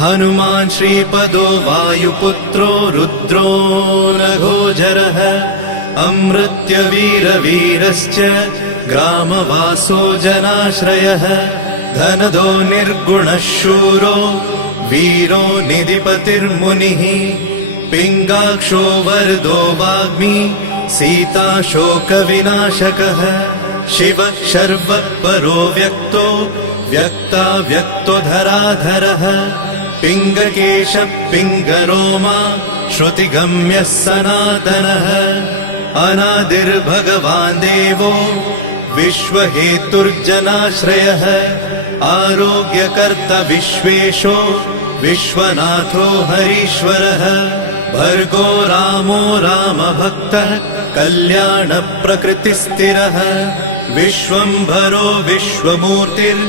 हनुमान् श्रीपदो वायुपुत्रो रुद्रो नघोजरः अमृत्यवीरवीरश्च ग्रामवासो जनाश्रयः धनदो निर्गुणः शूरो वीरो निधिपतिर्मुनिः पिङ्गाक्षो वरदो वाग्मी सीताशोकविनाशकः शिवः शर्वः परो व्यक्तो व्यक्ताव्यक्तो धराधरः पिङ्गकेशः पिङ्गरोमा श्रुतिगम्यः सनातनः अनादिर्भगवान् देवो विश्वहेतुर्जनाश्रयः आरोग्यकर्ता विश्वेशो विश्वनाथो हरीश्वरः भर्गो रामो रामभक्तः कल्याणप्रकृतिस्थिरः विश्वम्भरो विश्वमूर्तिर्